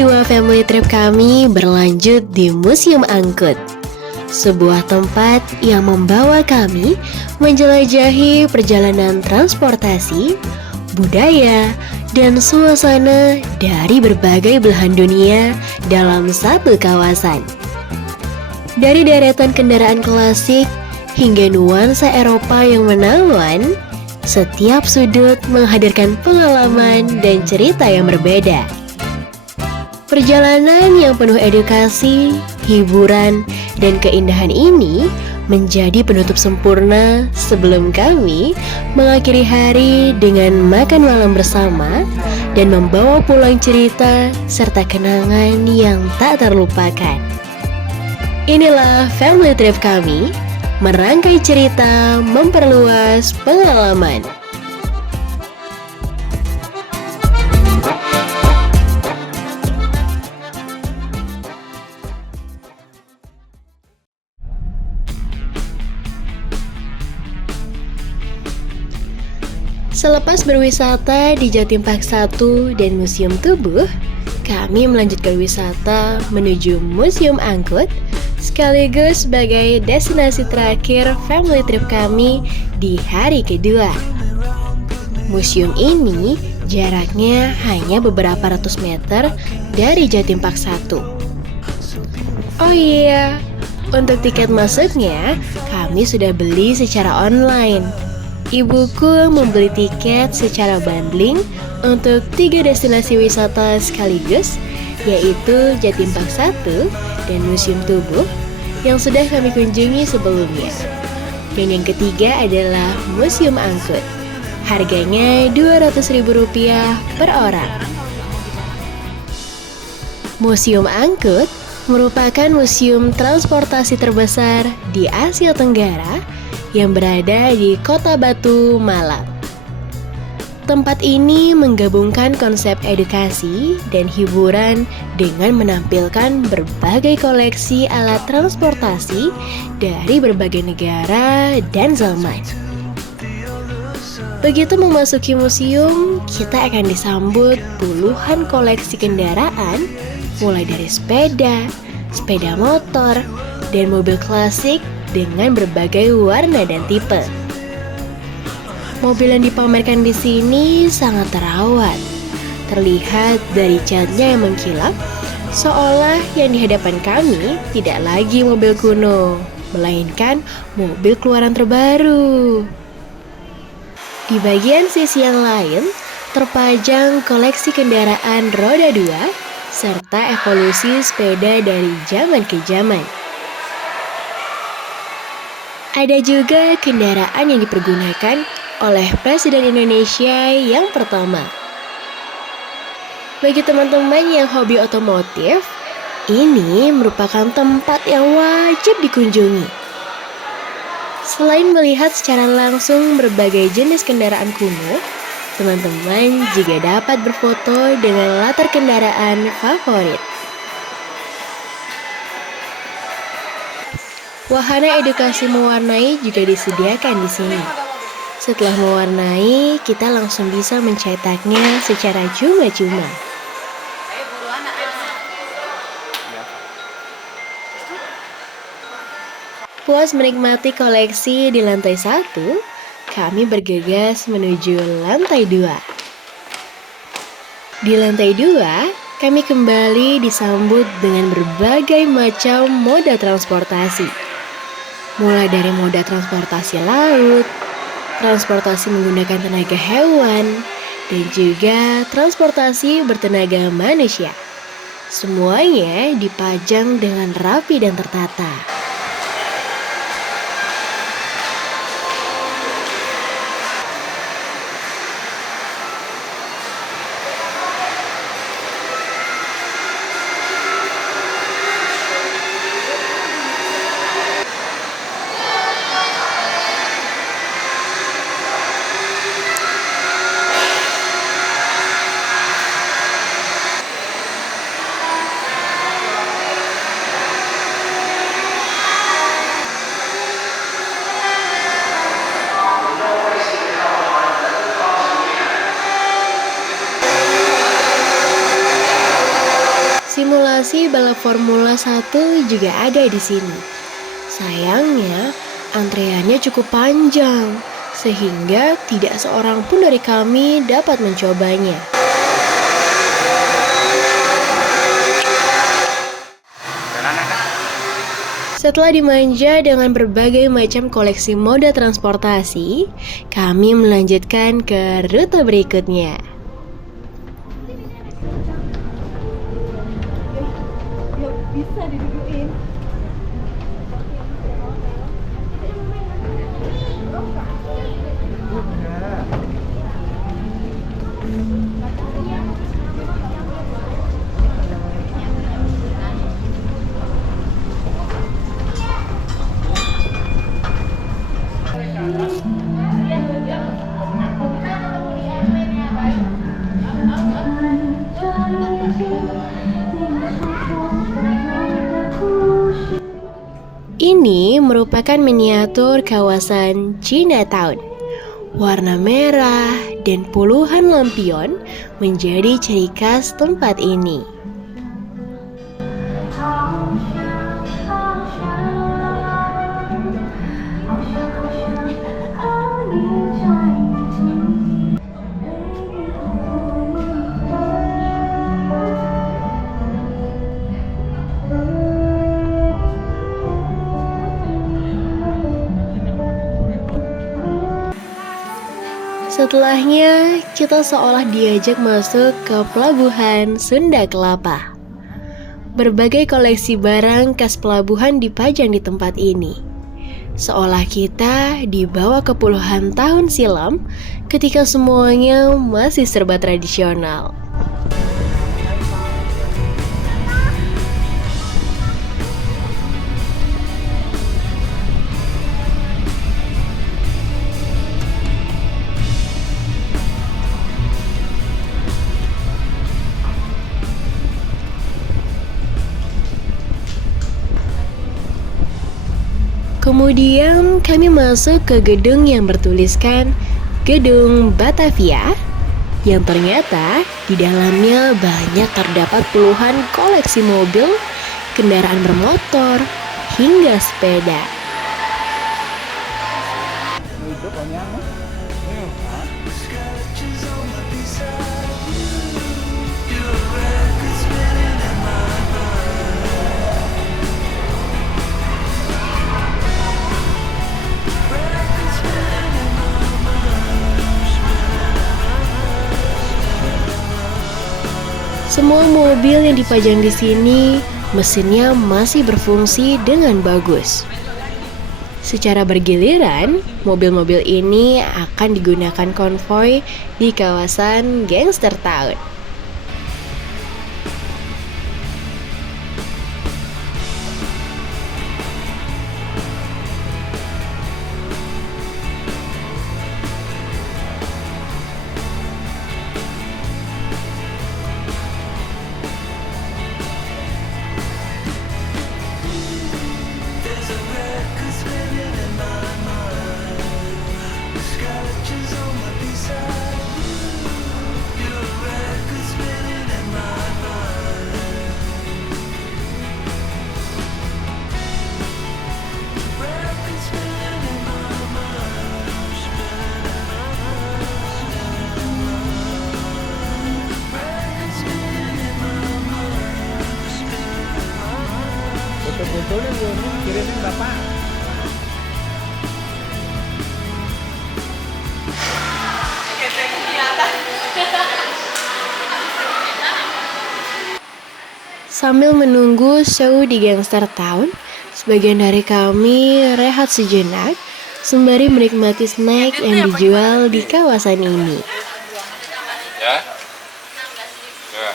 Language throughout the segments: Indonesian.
kedua family trip kami berlanjut di Museum Angkut, sebuah tempat yang membawa kami menjelajahi perjalanan transportasi, budaya, dan suasana dari berbagai belahan dunia dalam satu kawasan. Dari deretan kendaraan klasik hingga nuansa Eropa yang menawan, setiap sudut menghadirkan pengalaman dan cerita yang berbeda. Perjalanan yang penuh edukasi, hiburan, dan keindahan ini menjadi penutup sempurna sebelum kami mengakhiri hari dengan makan malam bersama dan membawa pulang cerita serta kenangan yang tak terlupakan. Inilah family trip kami, merangkai cerita, memperluas pengalaman. Selepas berwisata di Jatim Park 1 dan Museum Tubuh, kami melanjutkan wisata menuju Museum Angkut, sekaligus sebagai destinasi terakhir family trip kami di hari kedua. Museum ini jaraknya hanya beberapa ratus meter dari Jatim Park 1. Oh iya, untuk tiket masuknya kami sudah beli secara online. Ibuku membeli tiket secara bundling untuk 3 destinasi wisata sekaligus, yaitu Jatim Park 1 dan Museum Tubuh yang sudah kami kunjungi sebelumnya. Dan yang ketiga adalah Museum Angkut. Harganya Rp200.000 per orang. Museum Angkut merupakan museum transportasi terbesar di Asia Tenggara yang berada di Kota Batu, Malang. Tempat ini menggabungkan konsep edukasi dan hiburan dengan menampilkan berbagai koleksi alat transportasi dari berbagai negara dan zaman. Begitu memasuki museum, kita akan disambut puluhan koleksi kendaraan, mulai dari sepeda, sepeda motor, dan mobil klasik dengan berbagai warna dan tipe. Mobil yang dipamerkan di sini sangat terawat. Terlihat dari catnya yang mengkilap, seolah yang di hadapan kami tidak lagi mobil kuno, melainkan mobil keluaran terbaru. Di bagian sisi yang lain, terpajang koleksi kendaraan roda 2 serta evolusi sepeda dari zaman ke zaman. Ada juga kendaraan yang dipergunakan oleh Presiden Indonesia yang pertama. Bagi teman-teman yang hobi otomotif, ini merupakan tempat yang wajib dikunjungi. Selain melihat secara langsung berbagai jenis kendaraan kuno, teman-teman juga dapat berfoto dengan latar kendaraan favorit. Wahana edukasi mewarnai juga disediakan di sini. Setelah mewarnai, kita langsung bisa mencetaknya secara cuma-cuma. Puas menikmati koleksi di lantai 1, kami bergegas menuju lantai 2. Di lantai 2, kami kembali disambut dengan berbagai macam moda transportasi. Mulai dari moda transportasi laut, transportasi menggunakan tenaga hewan, dan juga transportasi bertenaga manusia. Semuanya dipajang dengan rapi dan tertata. simulasi balap Formula 1 juga ada di sini. Sayangnya, antreannya cukup panjang, sehingga tidak seorang pun dari kami dapat mencobanya. Setelah dimanja dengan berbagai macam koleksi moda transportasi, kami melanjutkan ke rute berikutnya. Bisa didudukin. Ini merupakan miniatur kawasan Chinatown. Warna merah dan puluhan lampion menjadi ciri khas tempat ini. Setelahnya, kita seolah diajak masuk ke pelabuhan Sunda Kelapa. Berbagai koleksi barang khas pelabuhan dipajang di tempat ini. Seolah kita dibawa ke puluhan tahun silam ketika semuanya masih serba tradisional. Kemudian kami masuk ke gedung yang bertuliskan Gedung Batavia, yang ternyata di dalamnya banyak terdapat puluhan koleksi mobil, kendaraan bermotor, hingga sepeda. Semua mobil yang dipajang di sini, mesinnya masih berfungsi dengan bagus. Secara bergiliran, mobil-mobil ini akan digunakan konvoi di kawasan Gangster Town. Foto-fotonya belum kirimin Bapak. Sambil menunggu show di Gangster Town, sebagian dari kami rehat sejenak sembari menikmati snack yang dijual di kawasan ini. Ya. Ya.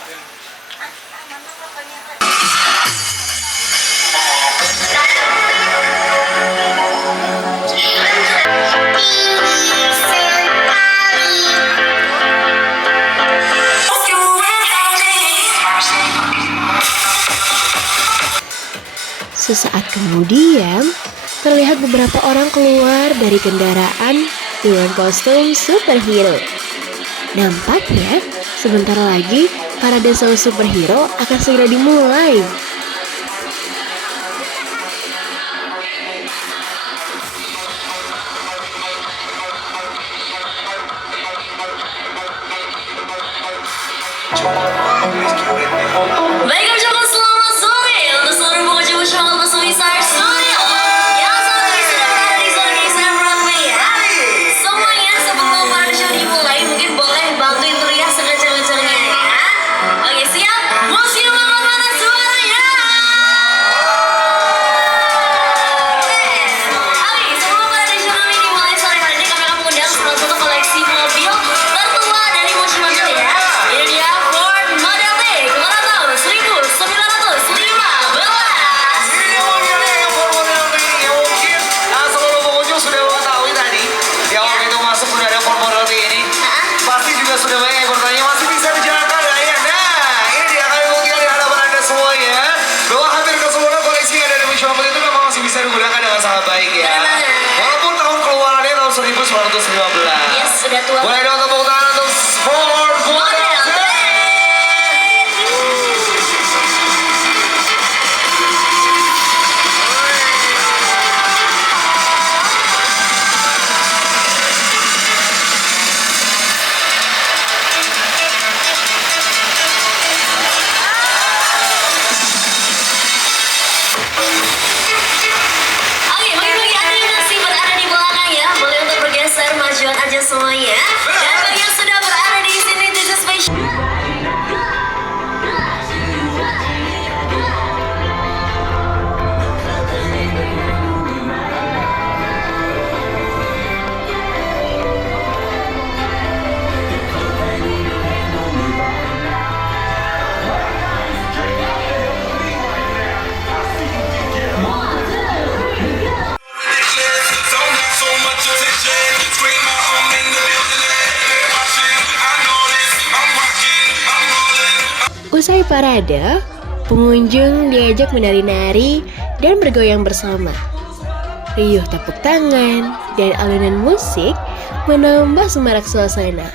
Sesaat kemudian, terlihat beberapa orang keluar dari kendaraan dengan kostum superhero. Nampaknya, sebentar lagi Parade show superhero akan segera dimulai. Baik, ucapkan selamat sore untuk seluruh pengunjung Showcase Pasumi Star Studio yang saat ini sudah berada di zona Nissan Broadway ya. Semuanya sebelum parade show dimulai, mungkin boleh bantuin teriak sekencang-kencangnya ya. Oke, siap? Museum angkat mana suaranya? Oke, sebelum parade show kami dimulai sore hari ini, kami akan mengundang salah satu koleksi mobil tertua dari Museum Angkut ya. Ini dia Ford Model T keluaran tahun 1915. Ini mobilnya yang Ford Model T yang mungkin seluruh pengunjung sudah mengetahui tadi. Yang waktu itu masuk sudah ada Ford Model T ini. Pasti juga sudah banyak yang bertanya masih bisa dijalankan nggak ya? Nah, ini dia kami buktikan di hadapan anda semuanya bahwa hampir keseluruhan koleksi yang ada di Museum Angkut itu memang masih bisa digunakan dengan sangat baik ya. Benar banget. Walaupun tahun keluarannya tahun 1915. Yes, sudah tua. Boleh dong tepuk tangan untuk Ford Model T. Oke, bagi Anda yang masih berada di belakang ya, boleh untuk bergeser majuan aja semuanya. Dan bagi yang sudah berada di sini, this is special. Don't have so much attention. Scream my own in the building. They're watching. I know this. I'm rocking. I'm rolling. Usai parade, pengunjung diajak menari-nari dan bergoyang bersama. Riuh tepuk tangan dan alunan musik menambah semarak suasana.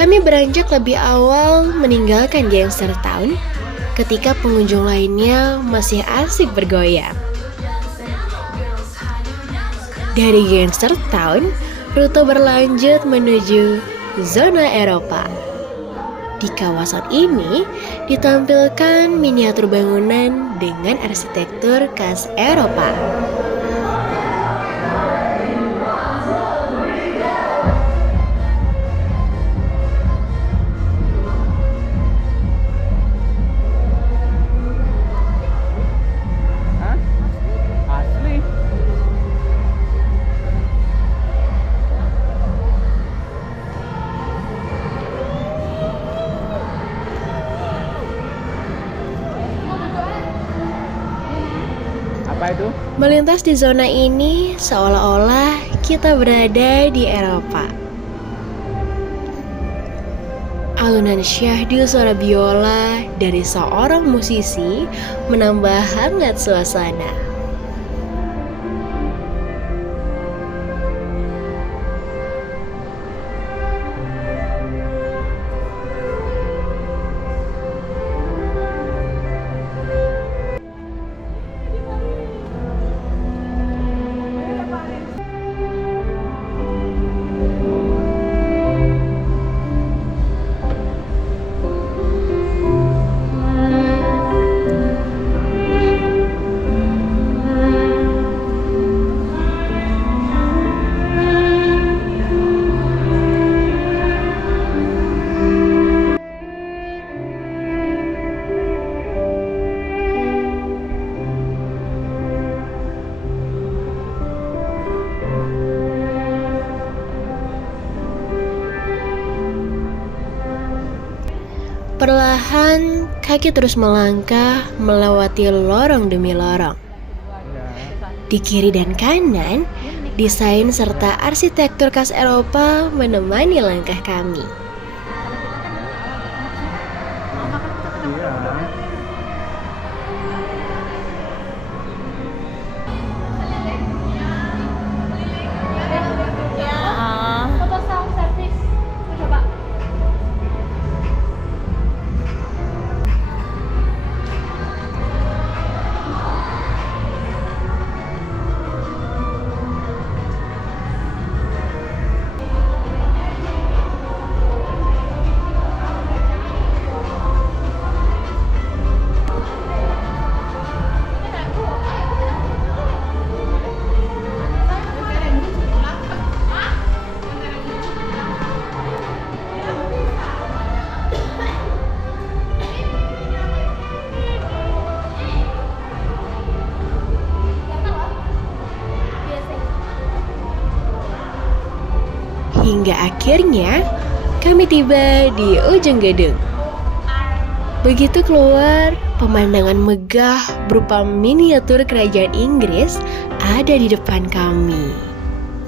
Kami beranjak lebih awal meninggalkan Gangster Town ketika pengunjung lainnya masih asik bergoyang. Dari Gangster Town, rute berlanjut menuju zona Eropa. Di kawasan ini ditampilkan miniatur bangunan dengan arsitektur khas Eropa. Asli. Apa itu? Melintas di zona ini seolah-olah kita berada di Eropa. Alunan syahdu suara biola dari seorang musisi menambah hangat suasana. Perlahan kaki terus melangkah melewati lorong demi lorong. Di kiri dan kanan, desain serta arsitektur khas Eropa menemani langkah kami. Foto self service. Coba. Hingga akhirnya kami tiba di ujung gedung. Begitu keluar, pemandangan megah berupa miniatur kerajaan Inggris ada di depan kami.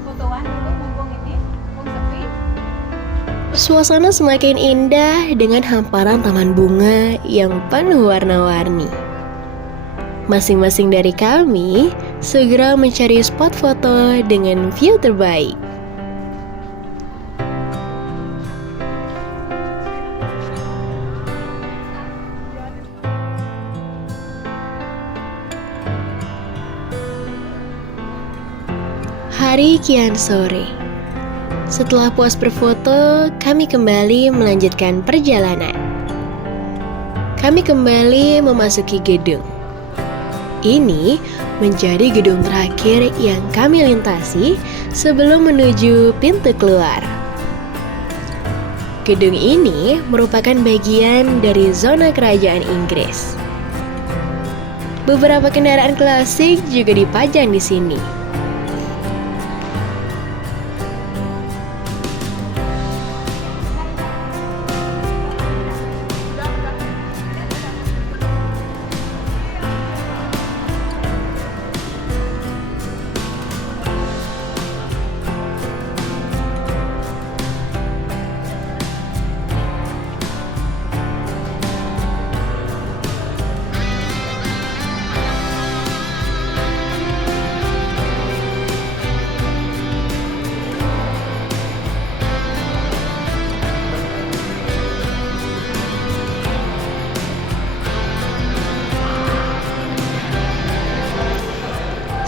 Fotoan dulu mumpung ini, mumpung sepi. Suasana semakin indah dengan hamparan taman bunga yang penuh warna-warni. Masing-masing dari kami segera mencari spot foto dengan view terbaik. Hari kian sore. Setelah puas berfoto, kami kembali melanjutkan perjalanan. Kami kembali memasuki gedung. Ini menjadi gedung terakhir yang kami lintasi sebelum menuju pintu keluar. Gedung ini merupakan bagian dari zona kerajaan Inggris. Beberapa kendaraan klasik juga dipajang di sini.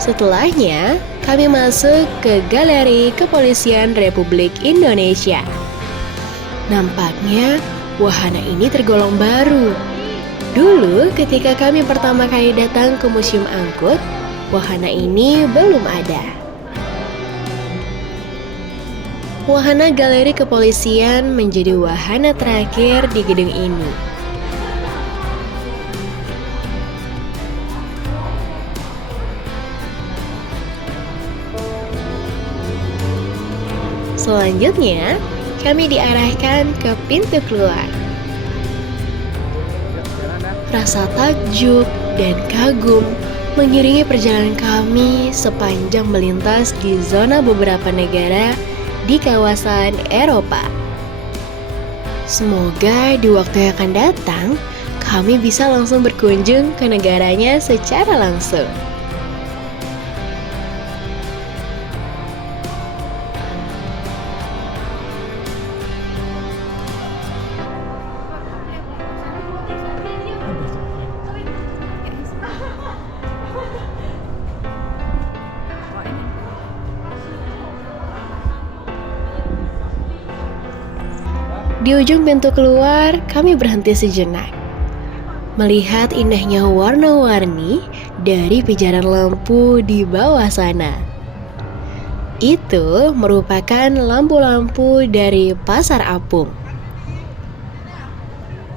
Setelahnya, kami masuk ke Galeri Kepolisian Republik Indonesia. Nampaknya, wahana ini tergolong baru. Dulu, ketika kami pertama kali datang ke Museum Angkut, wahana ini belum ada. Wahana Galeri Kepolisian menjadi wahana terakhir di gedung ini. Selanjutnya, kami diarahkan ke pintu keluar. Rasa takjub dan kagum mengiringi perjalanan kami sepanjang melintas di zona beberapa negara di kawasan Eropa. Semoga di waktu yang akan datang, kami bisa langsung berkunjung ke negaranya secara langsung. Di ujung pintu keluar, kami berhenti sejenak, melihat indahnya warna-warni dari pijaran lampu di bawah sana. Itu merupakan lampu-lampu dari Pasar Apung.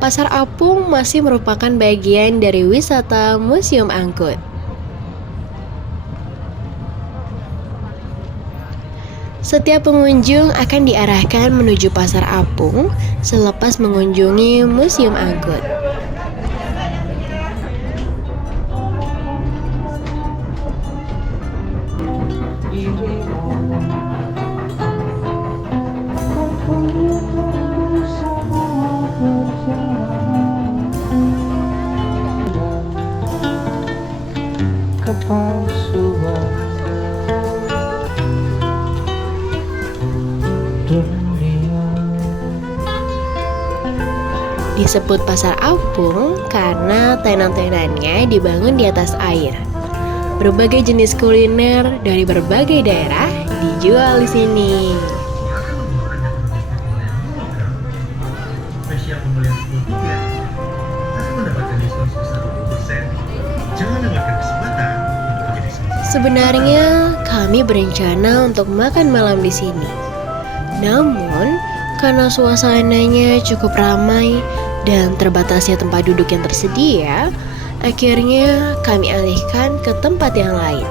Pasar Apung masih merupakan bagian dari wisata Museum Angkut. Setiap pengunjung akan diarahkan menuju Pasar Apung selepas mengunjungi Museum Angkut. disebut Pasar Apung karena tenan-tenannya dibangun di atas air. Berbagai jenis kuliner dari berbagai daerah dijual di sini. Spesial pembelian 10 tiket akan mendapatkan diskon sebesar 20%. Jangan lewatkan kesempatan untuk menjadi sponsor. Sebenarnya kami berencana untuk makan malam di sini. Namun, karena suasananya cukup ramai dan terbatasnya tempat duduk yang tersedia, akhirnya kami alihkan ke tempat yang lain.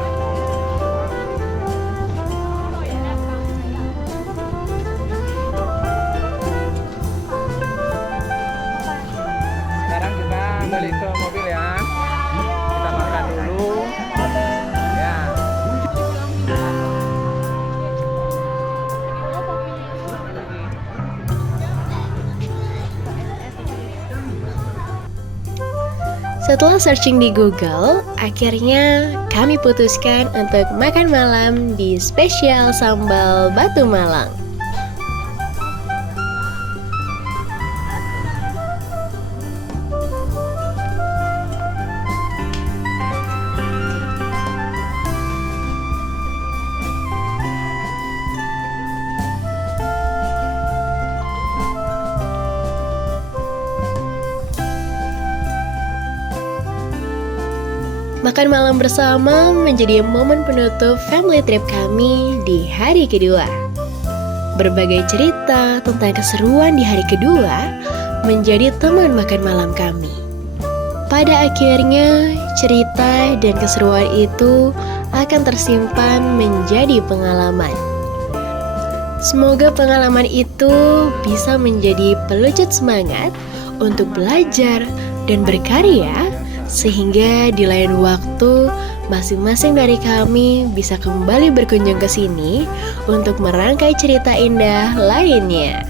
Sekarang kita balik ke mobil ya. Kita makan dulu. Ya. Setelah searching di Google, akhirnya kami putuskan untuk makan malam di spesial sambal Batu Malang. Makan malam bersama menjadi momen penutup family trip kami di hari kedua. Berbagai cerita tentang keseruan di hari kedua menjadi teman makan malam kami. Pada akhirnya, cerita dan keseruan itu akan tersimpan menjadi pengalaman. Semoga pengalaman itu bisa menjadi pelucut semangat untuk belajar dan berkarya, sehingga di lain waktu masing-masing dari kami bisa kembali berkunjung ke sini untuk merangkai cerita indah lainnya.